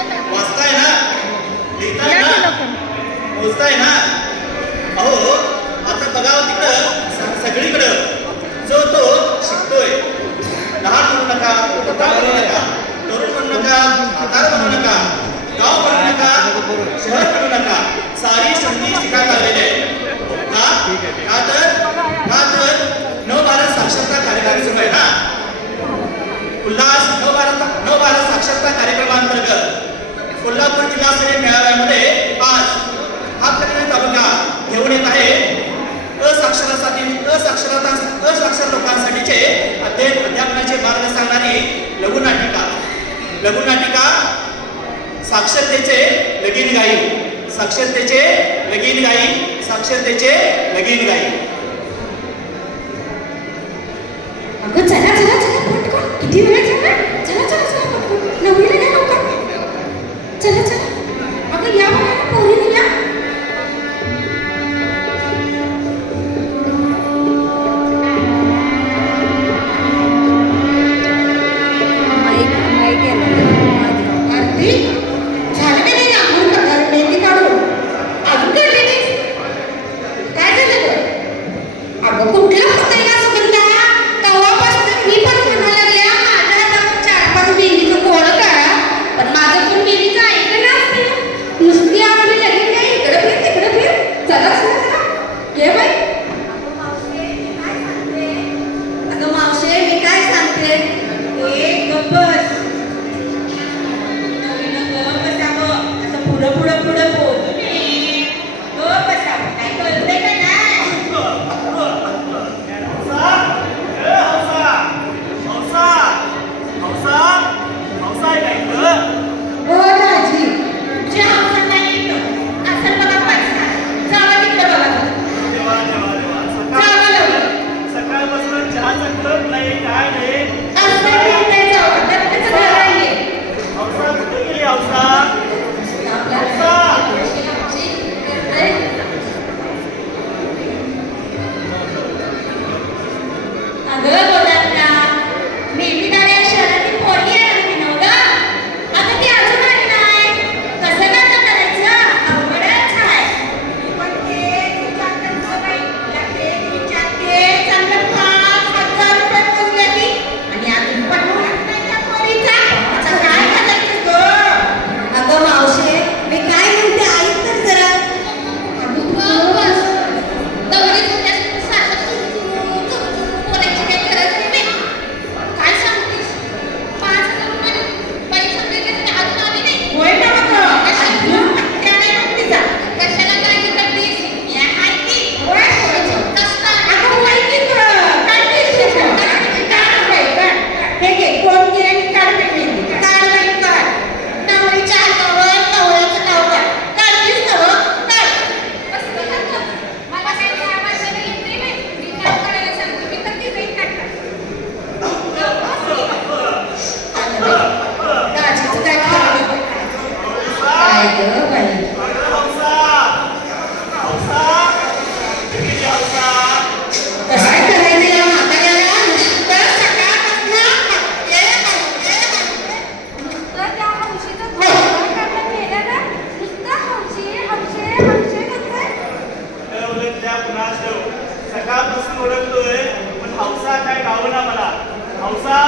वाचताय ना? लिहिताय ना. मोजताय ना? अहो आता बघावं तिकडं स- सगळीकडं. जो तो शिकतोय. लहान म्हणू नका मोठा म्हणू नका तरुण म्हणू नका म्हातार म्हणू नका गाव म्हणू नका शहर म्हणू नका सारी संधी शिकायला लागलेली आहे. का? का तर? का तर? नव भारत साक्षरता कार्यक्रम सुरू आहे ना? उल्हास नवभारत नवभारत भारत साक्षरता कार्यक्रमांतर्गत कोल्हापूर जिल्हास्तरीय मेळाव्यामध्ये आज हातकणंगले तालुका घेऊन येत आहे. असाक्षरासाठी असाक्षरता असाक्षर लोकांसाठीचे अध्ययन अध्यापनाचे मार्ग सांगणारी लघुनाटिका लघुनाटिका साक्षरतेचे लगीन गाई साक्षरतेचे लगीन गाई साक्षरतेचे लगीन गाई अगं चला चला. Die Hütte? ओळखतोय पण हौसा काय गावना मला? हौसा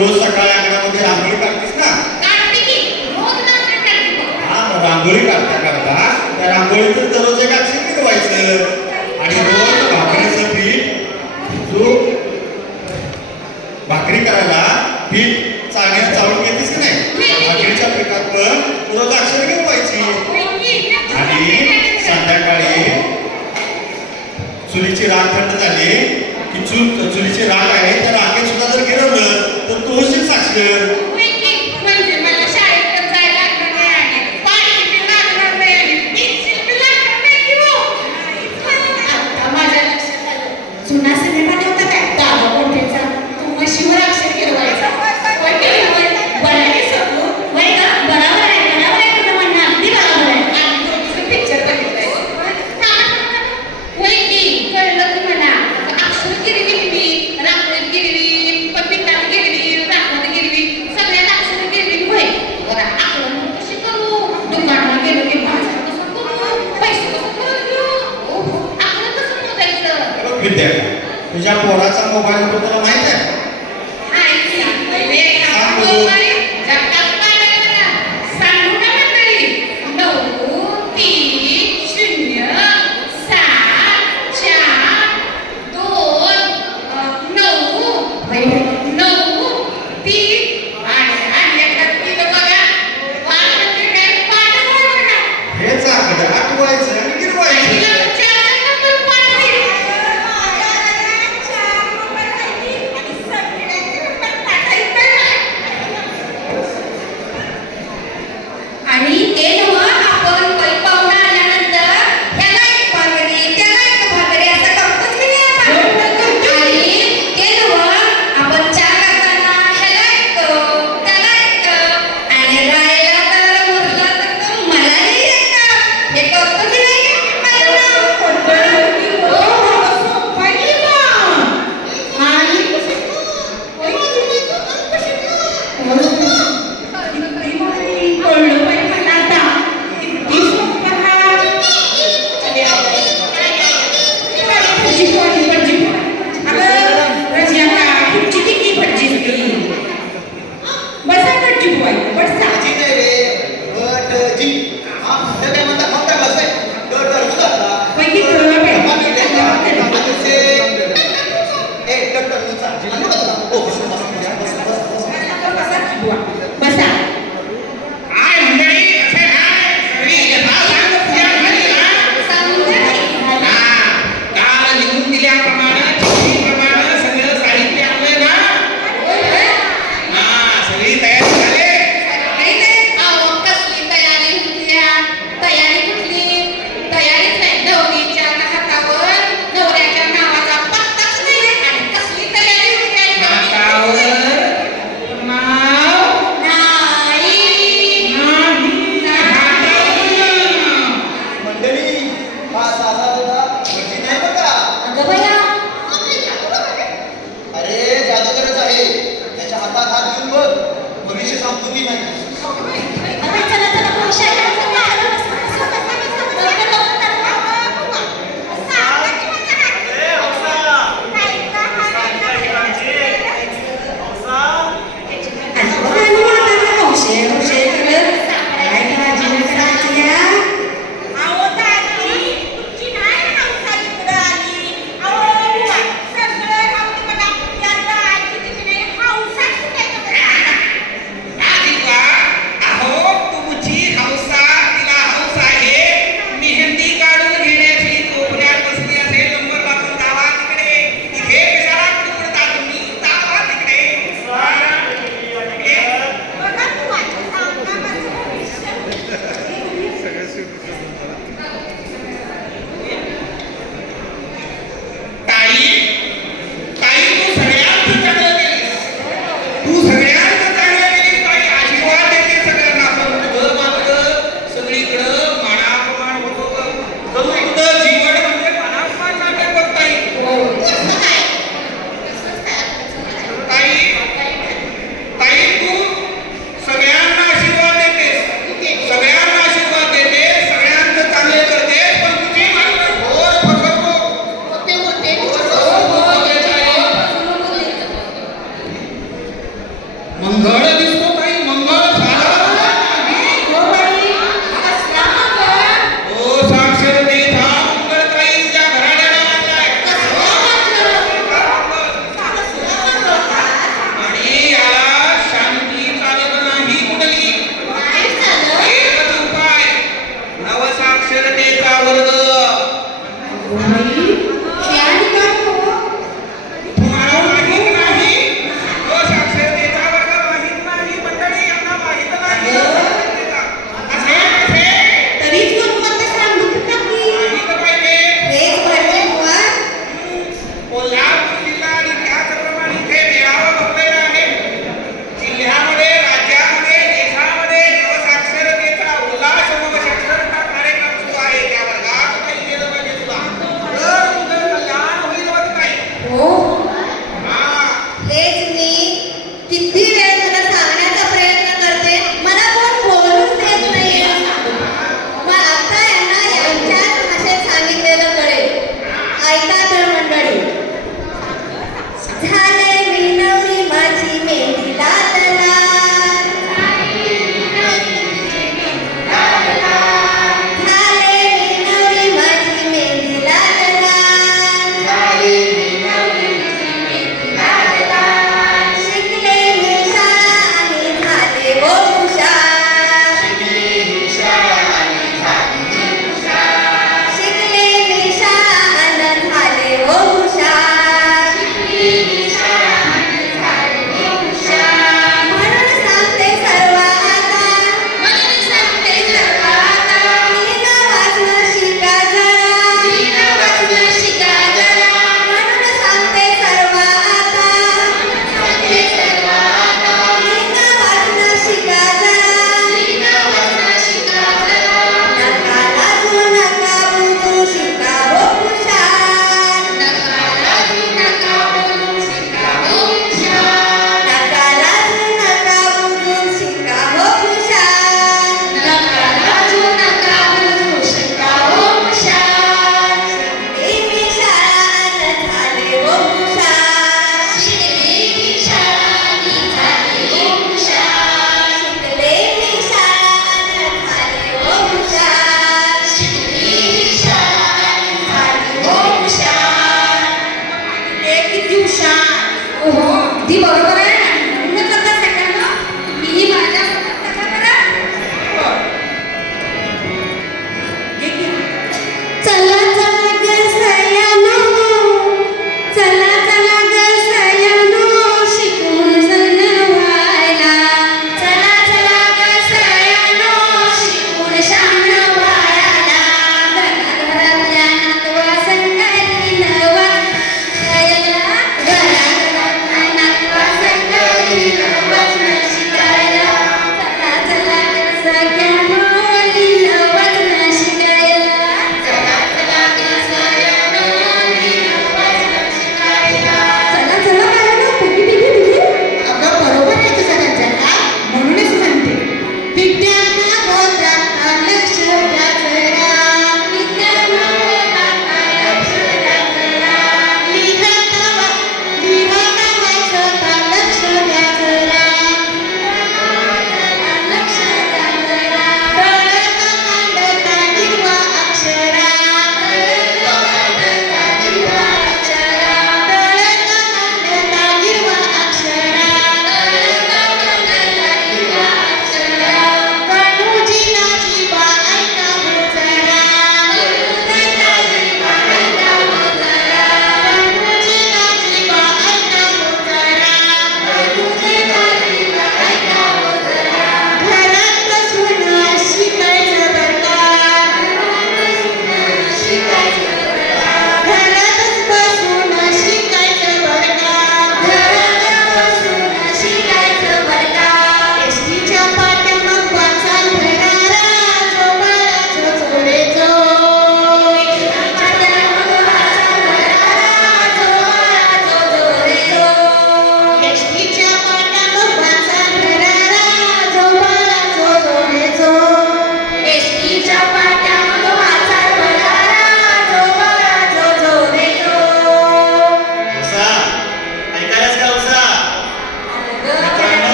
रोज सकाळी अंगणामध्ये रांगोळी काढतेस ना हा रांगोळी काढता काढता त्या रांगोळीचं दररोज एका चिन्ह व्हायचं आणि रोज भाकरीचं पीठ जो भाकरी करायला पीठ चांगल्या चालू घेतेस की नाही? भाकरीच्या पिठात पण रोज अक्षर घेऊन आणि संध्याकाळी चुलीची राख थंड झाली की चूल चुलीचे राग आहे त्या राखेत सुद्धा जर गेलं तर तो होशील साक्षर.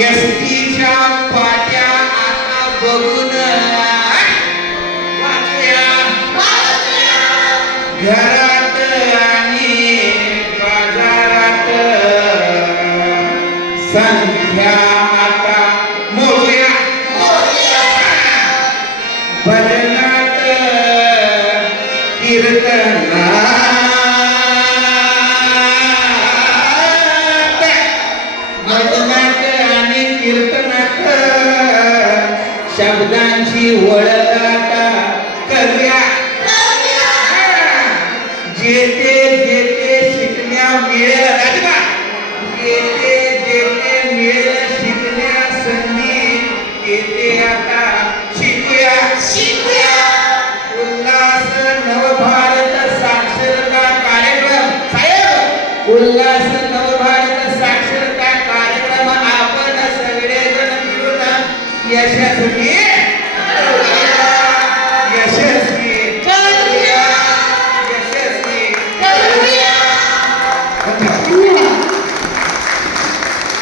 एसटीच्या पाट्या आता बघून वाचल्या घरा वळगाटा करूया. जेते जेते शिकण्या मिळेल.